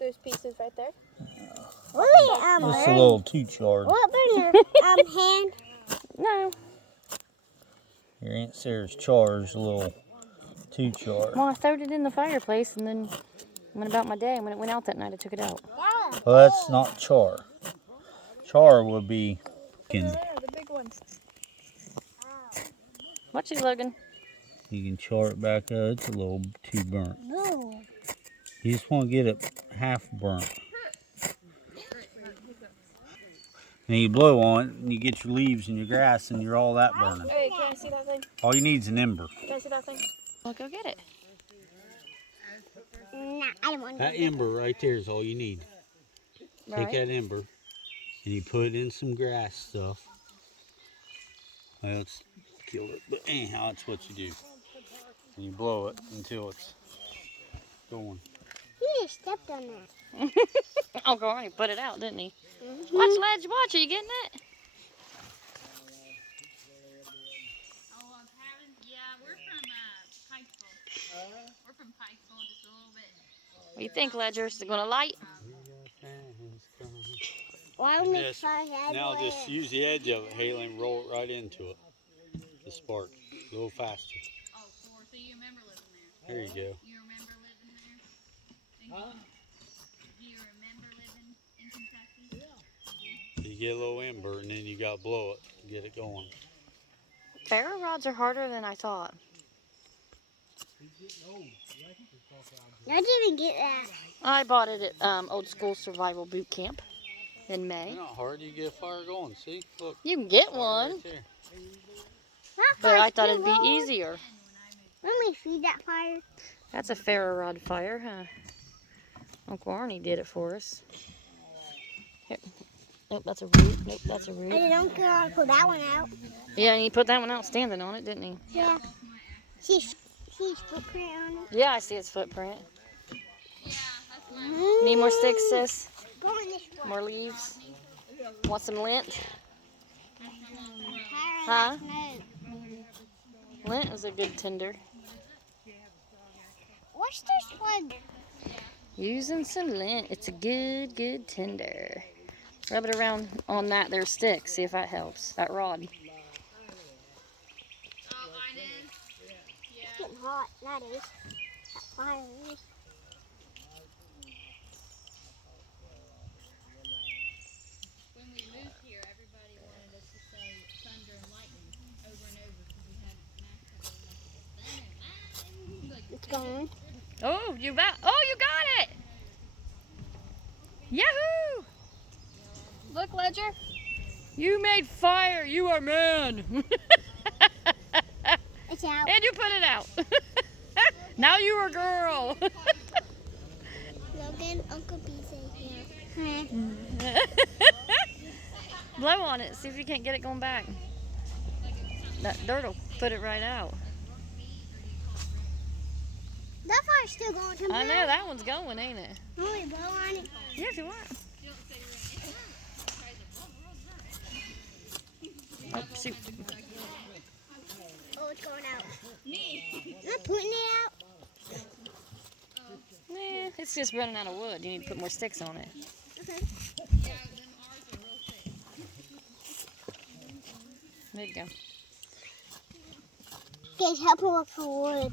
those pieces right there. Just a little too charred. What burner? Hand? No. Your Aunt Sarah's char is a little too charred. Well, I throwed it in the fireplace and then went about my day. And when it went out that night, I took it out. Well, that's not char. Char would be... The big ones. What you looking? You can char it back up. It's a little too burnt. No. You just want to get it half burnt. Then you blow on it and you get your leaves and your grass and you're all that burning. Hey, can I see that thing? All you need is an ember. Can I see that thing? Well, go get it. Nah, I don't want That ember right there is all you need. Right. Take that ember and you put in some grass stuff. Well, it's killed it, but anyhow, that's what you do. And you blow it until it's going. You just stepped on that. Uncle Arnie put it out, didn't he? Watch, Ledge, watch. Are you getting it? We're from Pikeville. We're from Pikeville, just a little bit. What do you think, Ledger? Is it going to light? Why don't we try that? Now just use the edge of it, Haley, and roll it right into it. The spark. A little faster. Oh, so you remember living there? There you go. You remember living there? Huh? Do you remember living in Kentucky? You get a little ember and then you got to blow it to get it going. Ferro rods are harder than I thought. How'd you even get that? I bought it at Old School Survival Boot Camp in May. It's not hard. You get a fire going. See? Look. You can get one, Right there. but I thought it'd be easier. Let me see that fire. That's a ferro rod fire, huh? Uncle Arnie did it for us. Here. Nope, that's a root. Nope, that's a root. I don't care to pull that one out. Yeah, and he put that one out standing on it, didn't he? Yeah. She's footprint on it. Yeah, I see his footprint. Need more sticks, sis? Go on this one. More leaves? Want some lint? Huh? Lint is a good tinder. What's this one? Using some lint. It's a good tinder. Rub it around on that there stick. See if that helps. That rod. It's getting hot. That is. That fire is. When we moved here, everybody wanted us to say thunder and lightning over and over because we had Max It's gone. Oh, you got it! Yahoo! Look, Ledger. You made fire. You are man. It's out. And you put it out. Now you are a girl. Logan, Uncle B said yeah. Blow on it. See if you can't get it going back. That dirt will put it right out. That fire's still going to I know, that one's going, ain't it? Only blow on it. Yeah, if you want. Oh, shoot. Oh, it's going out. I'm putting it out. Nah, it's just running out of wood. You need to put more sticks on it. Okay. There you go. Guys, help me look for wood.